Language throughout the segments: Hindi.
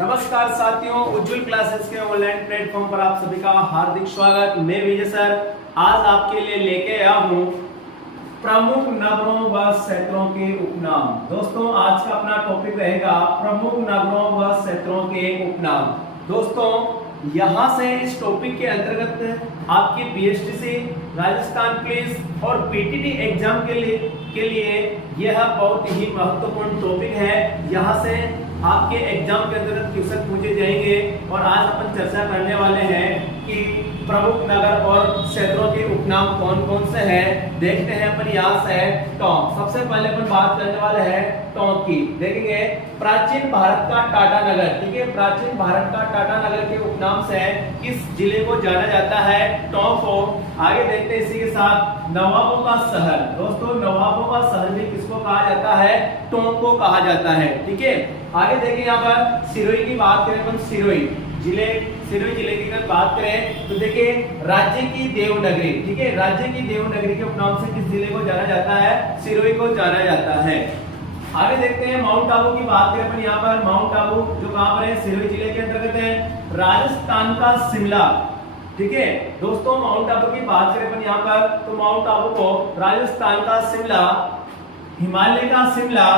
नमस्कार साथियों, उज्जवल क्लासेस के ऑनलाइन प्लेटफॉर्म पर आप सभी का हार्दिक स्वागत। मैं विजय सर आज आपके लिए लेके आया हूँ प्रमुख नगरों व क्षेत्रों के उपनाम। दोस्तों आज का अपना टॉपिक रहेगा प्रमुख नगरों व क्षेत्रों के उपनाम। दोस्तों यहाँ से इस टॉपिक के अंतर्गत आपकी बीएसटीसी, राजस्थान पुलिस और पीटीटी एग्जाम के लिए यह बहुत ही महत्वपूर्ण टॉपिक है। यहाँ से आपके एग्जाम के अंतर्गत क्वेश्चन पूछे जाएंगे और आज अपन चर्चा करने वाले हैं कि प्रमुख नगर और क्षेत्रों के उपनाम कौन कौन से हैं। देखते हैं अपन यहाँ से टोंक। सबसे पहले अपन बात करने वाले हैं टोंक की। देखेंगे प्राचीन भारत का टाटा नगर, ठीक है, प्राचीन भारत का टाटा नगर के उपनाम से किस जिले को जाना जाता है? टोंक को। आगे देखते हैं इसी के साथ नवाबों का शहर। दोस्तों नवाबों का शहर भी किसको कहा जाता है? टोंक को कहा जाता है, ठीक है। आगे देखिए यहाँ पर सिरोही की बात करें अपन, सिरोही जिले की अगर बात करें तो देखिए राज्य की देवनगरी, ठीक है, राज्य की देवनगरी के उपनाम से किस जिले को जाना जाता है? सिरोही को जाना जाता है। आगे देखते हैं माउंट आबू की बात करें अपन, यहाँ पर माउंट आबू जो कहां पर है? सिरोही जिले के अंतर्गत है। राजस्थान का शिमला, ठीक है दोस्तों, माउंट आबू की बात करें अपन यहाँ पर तो माउंट आबू को राजस्थान का शिमला, हिमालय का शिमला,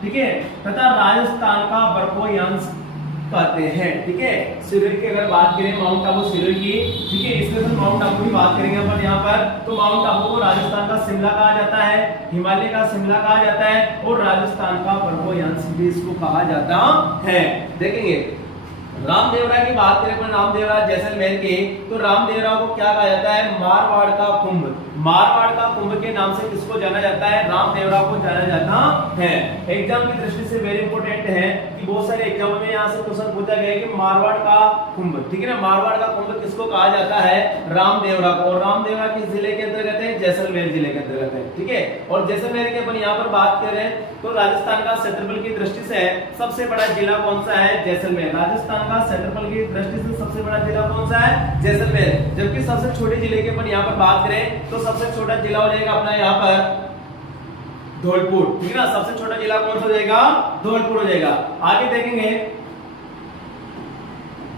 ठीक है, तथा राजस्थान का बर्फोयांश कहते हैं, ठीक है। सिरोही की अगर बात करें माउंट आबू सिरोही की, ठीक है, इसमें माउंट आबू की बात करेंगे अपन यहाँ पर तो माउंट आबू को राजस्थान का शिमला कहा जाता है, हिमालय का शिमला कहा जाता है और राजस्थान का बर्फोयांश भी इसको कहा जाता है। देखेंगे रामदेवरा की बात करें अपन, रामदेवरा जैसलमेर के तो रामदेवरा को क्या कहा जाता है? मारवाड़ का कुंभ। मारवाड़ का कुंभ के नाम से किसको जाना जाता है? रामदेवरा को जाना जाता है। एग्जाम की दृष्टि से वेरी इंपॉर्टेंट है कि बहुत सारे एग्जाम में यहाँ से क्वेश्चन पूछा गया है कि मारवाड़ का कुंभ, ठीक है ना, मारवाड़ का कुंभ किसको कहा जाता है? रामदेवरा को। और रामदेवरा किस जिले के अंतर्गत है? जैसलमेर जिले के अंतर्गत है, ठीक है। और जैसलमेर के अपन यहाँ पर बात करें तो राजस्थान का क्षेत्रफल की दृष्टि से सबसे बड़ा जिला कौन सा है? जैसलमेर। राजस्थान का क्षेत्रफल की दृष्टि से सबसे बड़ा जिला कौन सा है? जैसलमेर। जबकि सबसे छोटे जिले के अपन यहाँ पर बात करें तो सबसे छोटा जिला हो जाएगा अपना यहाँ पर धौलपुर, ठीक है ना, सबसे छोटा जिला कौन सा हो जाएगा? धौलपुर हो जाएगा। आगे देखेंगे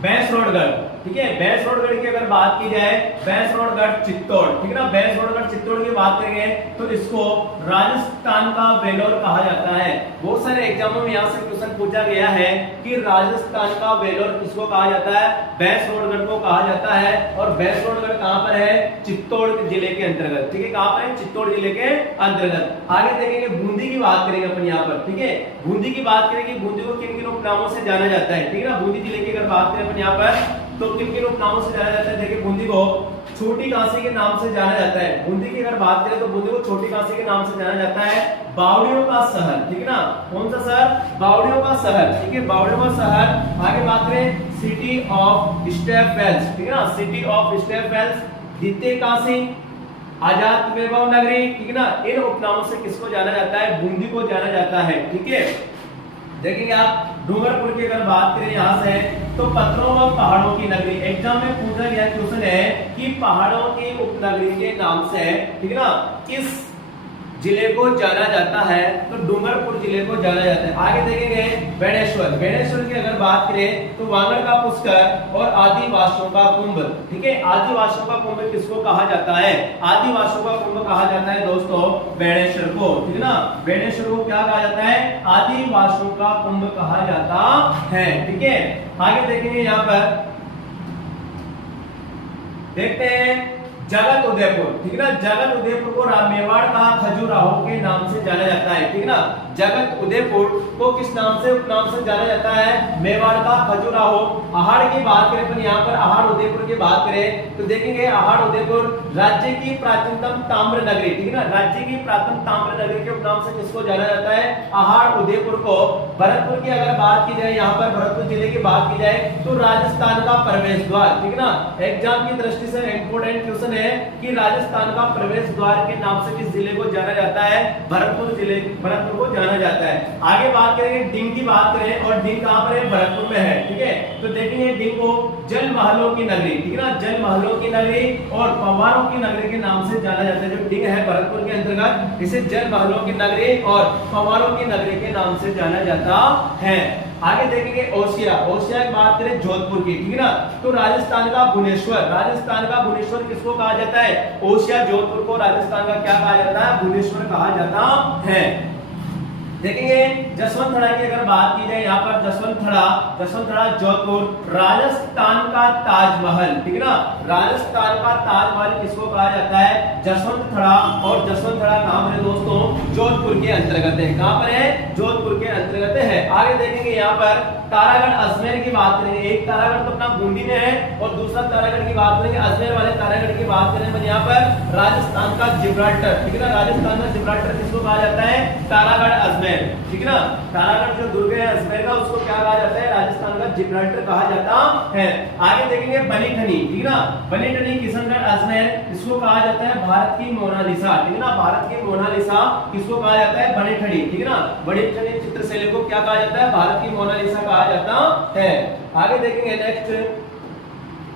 भैंसरोडगढ़, ठीक है, भैंसरोडगढ़ की अगर बात की जाए, भैंसरोडगढ़ चित्तौड़, ठीक है ना, भैंसरोडगढ़ चित्तौड़ की बात करेंगे तो इसको राजस्थान का वेलोर कहा जाता है। बहुत सारे एग्जामों में यहाँ से क्वेश्चन पूछा गया है कि राजस्थान का वेलोर किसको कहा जाता है? भैंसरोडगढ़ को कहा जाता है। और भैंसरोडगढ़ कहाँ पर है? चित्तौड़ जिले के अंतर्गत, ठीक है, कहाँ पर है? चित्तौड़ जिले के अंतर्गत। आगे देखेंगे बूंदी की बात करेंगे अपन यहाँ पर, ठीक है, बूंदी की बात करेंगे, बूंदी को किन किन उपनामों से जाना जाता है, ठीक है ना, बूंदी जिले की अगर बात करें अपन यहाँ पर तो किन किन उपनामों से जाना जाता है? देखिए बूंदी को छोटी काशी के नाम से जाना जाता है। बूंदी की अगर बात करें तो बूंदी को छोटी काशी के नाम से जाना जाता है। बावड़ियों का शहर, ठीक है ना, कौन सा शहर? बावड़ियों का शहर, ठीक है, बावड़ियों का शहर। आगे बात करें सिटी ऑफ स्टेप वेल्स, ठीक है ना, सिटी ऑफ स्टेप वेल्स, द्वितीय काशी, आजाद वैभव नगरी, ठीक है ना, इन उपनामों से किसको जाना जाता है? बूंदी को जाना जाता है, ठीक है। देखेंगे आप डूंगरपुर की अगर बात करें यहाँ से तो पत्थरों व पहाड़ों की नगरी। एग्जाम में पूछा गया क्वेश्चन है कि पहाड़ों की उपनगरी के नाम से, ठीक है ना, किस जिले को जाना जाता है? तो डूंगरपुर जिले को जाना जाता है। आगे देखेंगे बेणेश्वर। बेणेश्वर की अगर बात करें तो वानर का पुष्कर और आदिवासियों का कुंभ, ठीक है, आदिवासियों का कुंभ किसको कहा जाता है? आदिवासियों का कुंभ कहा जाता है दोस्तों बेणेश्वर को, ठीक है ना, बेणेश्वर को क्या कहा जाता है? आदिवासियों का कुंभ कहा जाता है, ठीक है। आगे देखेंगे यहाँ पर देखते हैं जगत उदयपुर, ठीक है ना, जगत उदयपुर को मेवाड़ का खजुराहो के नाम से जाना जाता है, ठीक है ना, जगत उदयपुर को किस नाम से, उपनाम से जाना जाता है? मेवाड़ का खजुराहो। आहाड़ की बात करें तो यहाँ पर आहाड़ उदयपुर की बात करें तो देखेंगे आहाड़ उदयपुर राज्य की प्राचीनतम ताम्र नगरी, ठीक है ना, राज्य की प्राचीन ताम्र नगरी के उपनाम से किसको जाना जाता है? आहाड़ उदयपुर को। भरतपुर की अगर बात की जाए, यहाँ पर भरतपुर जिले की बात की जाए तो राजस्थान का प्रवेश द्वार, ठीक है ना, एग्जाम की दृष्टि से इंपोर्टेंट क्वेश्चन है कि राजस्थान का प्रवेश द्वार के नाम से किस जिले को जाना जाता है? भरतपुर जिले, भरतपुर को जाना जाता है। आगे बात करेंगे डिंग की बात करें और डिंग कहां पर है? भरतपुर में है, ठीक है, तो देखेंगे डिंग को जल महलों की नगरी, ठीक है ना, जल महलों की नगरी और फव्वारों की नगरी के नाम से जाना जाता है। जो डिंग है भरतपुर के अंतर्गत इसे जल महलों की नगरी और फव्वारों की नगरी के नाम से जाना जाता है। आगे देखेंगे ओसिया। ओसिया की बात करें जोधपुर की, ठीक है ना। तो राजस्थान का भुवनेश्वर, राजस्थान का भुवनेश्वर किसको कहा जाता है? ओसिया जोधपुर को राजस्थान का क्या कहा जाता है? भुवनेश्वर कहा जाता है। देखेंगे जसवंतथड़ा की अगर बात की जाए, यहाँ पर जसवंतथड़ा जोधपुर, राजस्थान का ताजमहल, ठीक है ना। राजस्थान का ताजमहल किसको कहा जाता है? जसवंतथड़ा। और जसवंतथड़ा कहां पर है दोस्तों? जोधपुर के अंतर्गत है। कहां पर है? जोधपुर के अंतर्गत है। आगे देखेंगे यहाँ पर तारागढ़ अजमेर की बात करेंगे। एक तारागढ़ तो अपना बूंदी में है और दूसरा तारागढ़ की बात करेंगे अजमेर वाले तारागढ़ की बात करें यहाँ पर राजस्थान का जिब्राल्टर, ठीक है ना। राजस्थान का जिब्राल्टर किसको कहा जाता है? तारागढ़ अजमेर, ठीक है ना। तारागढ़ जो दुर्ग है अजमेर का, उसको क्या कहा जाता है? राजस्थान का जिब्राल्टर कहा जाता है। आगे देखेंगे बनीठनी, ठीक है ना। बनीठनी किशनगढ़ अजमेर, इसको कहा जाता है भारत की मोनालिसा, ठीक है ना। भारत की मोनालिसा किसको कहा जाता है? बनीठनी, ठीक है ना। बनीठनी चित्रशैली को क्या कहा जाता है? भारत की मोनालिसा कहा जाता है। आगे देखेंगे नेक्स्ट,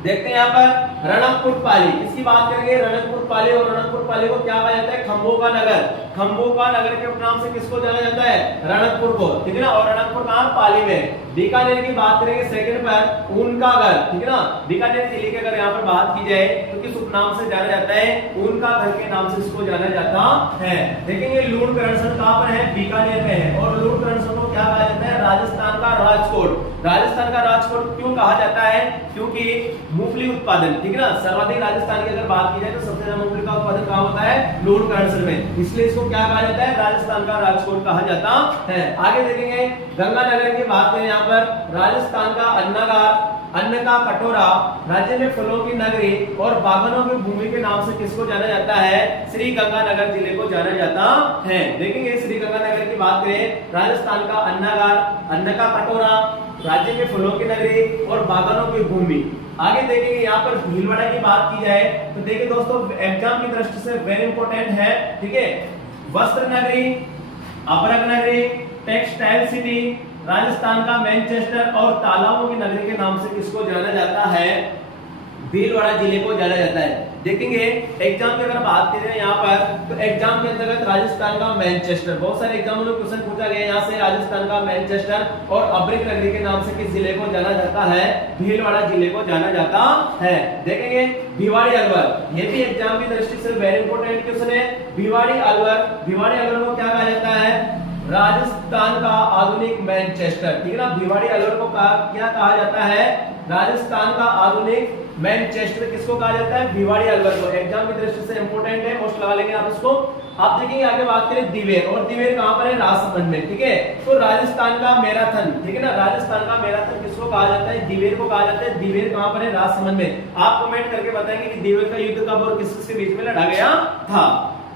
देखते हैं यहाँ पर रणकपुर पाली, इसकी बात करेंगे। रणकपुर पाली, और रणकपुर पाली को क्या कहा जाता है? खंभों का नगर। खंभों का नगर के उपनाम से किसको जाना जाता है? रणकपुर को, ठीक है ना। और रणकपुर कहां? पाली में। बीकानेर की बात करेंगे सेकंड पर, ऊन का घर, ठीक है ना। बीकानेर जिले की अगर यहाँ पर बात की जाए तो किस उपनाम से जाना जाता है? ऊन का घर के नाम से इसको जाना जाता है। देखेंगे लूणकरणसर कहां पर है? बीकानेर में है। और लूणकरणसर को क्या कहा जाता है? राजस्थान का राजकोट। राजस्थान का राजकोट क्यों कहा जाता है? क्योंकि मूंगफली उत्पादन, ठीक है ना, सर्वाधिक राजस्थान की अगर बात की जाए तो सबसे ज्यादा मूंगफली का उत्पादन कहां होता है? लूणकरणसर में, इसलिए इसको क्या कहा जाता है? राजस्थान का राजकोट कहा जाता है। आगे देखेंगे गंगानगर की बात करें, यहाँ पर राजस्थान का अन्नागार, अन्न का कटोरा, राज्य में फलों की नगरी और बागानों की भूमि के नाम से किसको जाना जाता है? श्री गंगानगर जिले को जाना जाता है। देखेंगे श्री गंगानगर की बात करें, राजस्थान का अन्नागार, अन्न का कटोरा, राज्य में फलों की नगरी और बागानों की भूमि। आगे देखेंगे यहाँ पर भीलवाड़ा की बात की जाए तो देखिए दोस्तों एग्जाम की दृष्टि से वेरी इंपॉर्टेंट है, ठीक है। वस्त्र नगरी, अभ्रक नगरी, टेक्सटाइल सिटी, राजस्थान का मैनचेस्टर और तालाबों की नगरी के नाम से किसको जाना जाता है? भीलवाड़ा जिले को जाना जाता है। देखेंगे एग्जाम की अगर बात करें यहाँ पर तो एग्जाम के अंतर्गत राजस्थान का मैनचेस्टर, बहुत सारे एग्जामों में क्वेश्चन पूछा गया यहाँ से। राजस्थान का मैनचेस्टर और अब्रिक नगरी के नाम से किस जिले को जाना जाता है? भीलवाड़ा जिले को जाना जाता है। देखेंगे भिवाड़ी अलवर, ये भी एग्जाम की दृष्टि से वेरी इंपॉर्टेंट क्वेश्चन है। भिवाड़ी अलवर, भिवाड़ी अलवर को क्या कहा जाता है? राजस्थान का आधुनिक मैनचेस्टर, ठीक है ना। भिवाड़ी अलवर को क्या कहा जाता है? राजस्थान का आधुनिक मैनचेस्टर किसको कहा जाता है? भिवाड़ी अलवर को। एग्जाम की दृष्टि से इंपॉर्टेंट है, मोस्ट लगा लेंगे आप इसको। आप देखेंगे आगे बात करें दिवेर, और दिवेर कहां पर है? राजसमंद में, ठीक है। तो राजस्थान का मैराथन, ठीक है ना, राजस्थान का मैराथन किसको कहा जाता है? दिवेर को कहा जाता है। दिवेर कहां पर है? राजसमंद में। आप कमेंट करके बताएंगे कि दिवेर का युद्ध कब और किसके बीच में लड़ा गया था।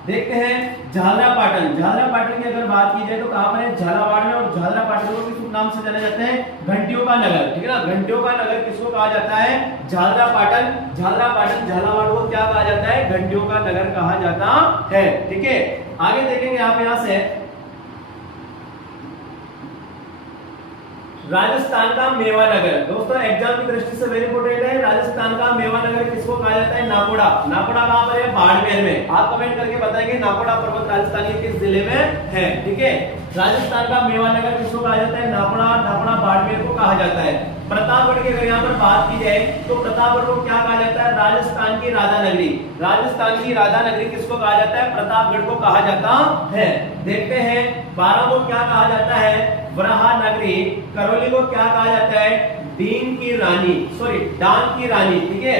देखते हैं झालरापाटन। झालरापाटन की अगर बात की जाए तो कहां पर है? झालावाड़ में। और झालरापाटन को किस नाम से जाना जाता है? घंटियों का नगर, ठीक है ना। घंटियों का नगर किसको कहा जाता है? झालरापाटन। झालरापाटन झालावाड़ को क्या कहा जाता है? घंटियों का नगर कहा जाता है, ठीक है। आगे देखेंगे आप यहां से राजस्थान का मेवानगर। दोस्तों एग्जाम की दृष्टि से वेरी इंपॉर्टेंट है। राजस्थान का मेवानगर किसको कहा जाता है? नाकोड़ा। नाकोड़ा कहां पर है? बाड़मेर में। आप कमेंट करके बताएंगे नाकोड़ा पर्वत राजस्थान के किस जिले में है, ठीक है। राजस्थान का मेवानगर किसको कहा जाता है? नाकोड़ा। नाकोड़ा बाड़मेर को कहा जाता है। प्रतापगढ़ की अगर यहाँ पर बात की जाए तो प्रतापगढ़ को क्या कहा जाता है? राजस्थान की राधा नगरी। राजस्थान की राधा नगरी किसको कहा जाता है? प्रतापगढ़ को कहा जाता है। देखते हैं 12 को क्या कहा जाता है? वराहा नगरी। करौली को क्या कहा जाता है? डांग की रानी, ठीक है।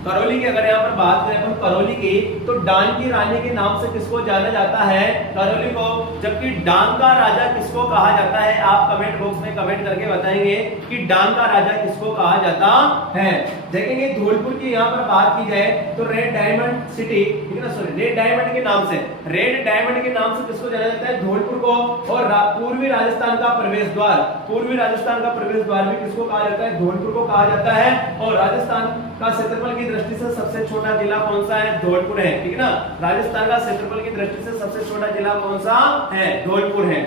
करौली की अगर यहाँ पर बात करें अपन करौली की तो डांग की रानी के नाम से किसको जाना जाता है? करौली को। जबकि डांग का राजा किसको कहा जाता है? आप कमेंट बॉक्स में कमेंट करके बताएंगे कि डांग का राजा किसको कहा जाता है। देखेंगे धौलपुर की यहाँ पर बात की जाए तो रेड डायमंड सिटी, ठीक है ना, सॉरी रेड डायमंड के नाम से, रेड डायमंड के नाम से किसको जाना जाता है? धौलपुर को। और पूर्वी राजस्थान का प्रवेश द्वार, पूर्वी राजस्थान का प्रवेश द्वार भी किसको कहा जाता है? धौलपुर को कहा जाता है। और राजस्थान का क्षेत्रफल की दृष्टि से सबसे छोटा जिला कौन सा है? धौलपुर है, ठीक है ना। राजस्थान का क्षेत्रफल की दृष्टि से सबसे छोटा जिला कौन सा है? धौलपुर है।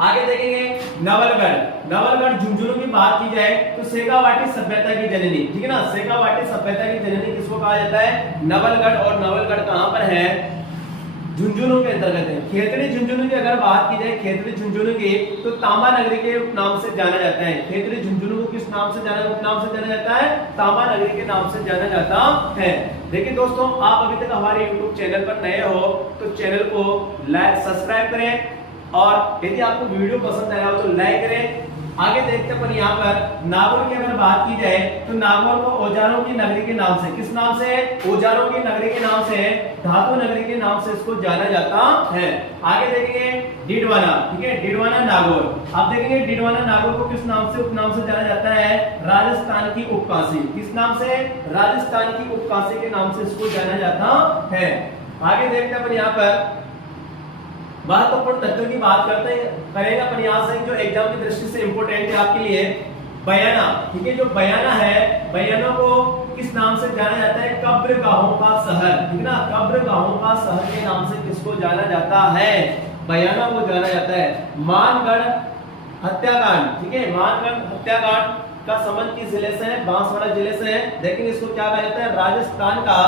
आगे देखेंगे नवलगढ़। नवलगढ़ झुंझुनू की बात की जाए तो शेखावाटी सभ्यता की जननी, ठीक है ना। शेखावाटी सभ्यता की जननी किसको कहा जाता है? नवलगढ़। और नवलगढ़ कहां पर है? झुंझुनू के अंतर्गत है। खेतड़ी झुंझुनू की अगर बात की जाए, खेतड़ी झुंझुनू की, तो तांबा नगरी के नाम से जाना जाता है। खेतड़ी झुंझुनू को किस नाम से उपनाम से जाना जाता है? तांबा नगरी के नाम से जाना जाता है। देखिए दोस्तों, आप अभी तक हमारे YouTube चैनल पर नए हो तो चैनल को सब्सक्राइब करें और यदि आपको वीडियो पसंद आया हो तो लाइक करें। आगे देखते पर यहाँ पर नागौर की अगर बात की जाए तो नागौर को औजारों की नगरी के नाम से, किस नाम से? औजारों की नगरी के नाम से, धातु नगरी के नाम से इसको जाना जाता है। आगे देखेंगे डिडवाना, ठीक है, डिडवाना नागौर। आप देखेंगे डिडवाना नागौर को किस नाम से उपनाम से जाना जाता है? राजस्थान की उपकाशी। किस नाम से? राजस्थान की उपकाशी के नाम से इसको जाना जाता है। आगे देखते हैं पर यहाँ पर महत्वपूर्ण तथ्यों की बात करेगा, पर यहाँ से जो एग्जाम की दृष्टि से इंपोर्टेंट है आपके लिए बयाना, ठीक है। जो बयाना है, बयाना को किस नाम से जाना जाता है? कब्रगाहों का शहर, ठीक है ना। कब्रगाहों का शहर के नाम से किसको जाना जाता है? बयाना को जाना जाता है। मानगढ़ हत्याकांड, ठीक है, मानगढ़ हत्याकांड का संबंध किस जिले से है? बांसवाड़ा जिले से है। लेकिन इसको क्या कहा जाता है? राजस्थान का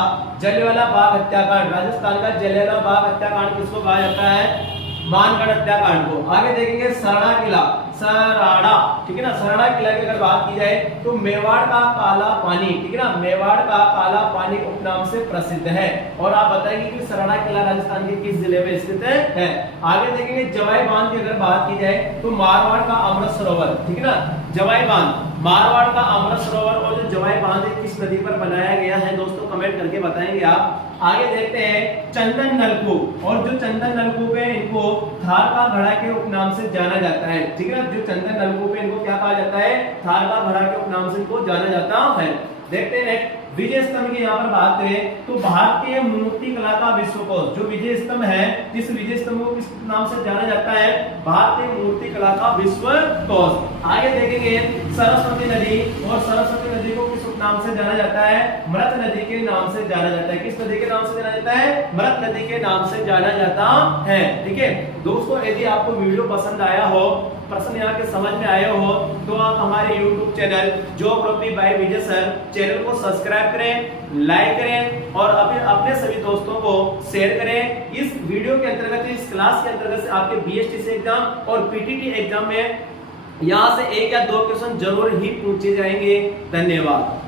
जलियांवाला बाग हत्याकांड। राजस्थान का जलियांवाला बाग हत्याकांड किसको कहा जाता है? मानगढ़ हत्याकांड को। आगे देखेंगे सरड़ा किला, सराड़ा, ठीक है ना। सरड़ा किला की अगर बात की जाए तो मेवाड़ का काला पानी, ठीक है ना, मेवाड़ का काला पानी उपनाम से प्रसिद्ध है। और आप बताएंगे कि सरड़ा किला राजस्थान के किस जिले में स्थित है। आगे देखेंगे जवाई बांध की अगर बात की जाए तो मारवाड़ का अमृत सरोवर, ठीक है ना। जवाई बांध, मारवाड़ का अमृत सरोवर, और जो जवाई बांध है किस नदी पर बनाया गया है दोस्तों, कमेंट करके बताएंगे आप। आगे देखते हैं चंदन नलकूप, और जो चंदन नलकूप है इनको थार का घड़ा के उपनाम से जाना जाता है, ठीक है ना। जो चंदन नलकूप है इनको क्या कहा जाता है? थार का घड़ा के उपनाम से इनको जाना जाता है। देखते हैं नेक्स्ट विजय स्तंभ की यहाँ पर बात करें तो भारतीय मूर्ति कला का विश्वकोश, जो विजय स्तंभ है, इस विजय स्तंभ को किस नाम से जाना जाता है? भारतीय मूर्ति कला का विश्वकोश। आगे देखेंगे सरस्वती नदी, और सरस्वती नदी को किस नाम से जाना जाता है? मृत नदी के नाम से जाना जाता है। किस नदी के नाम से जाना जाता है? मृत नदी के नाम से जाना जाता है, ठीक है। दोस्तों, यदि आपको वीडियो पसंद आया हो, प्रश्न यहाँ के समझ में आए हो, तो आप हमारे YouTube चैनल ज्योग्राफी बाय विजय सर चैनल को सब्सक्राइब करें, लाइक करें और अपने सभी दोस्तों को शेयर करें। इस वीडियो के अंतर्गत, इस क्लास के अंतर्गत से आपके BSTC एग्जाम और PTT एग्जाम में यहाँ से 1 या 2 क्वेश्चन जरूर ही पूछे जाएंगे। धन्यवाद।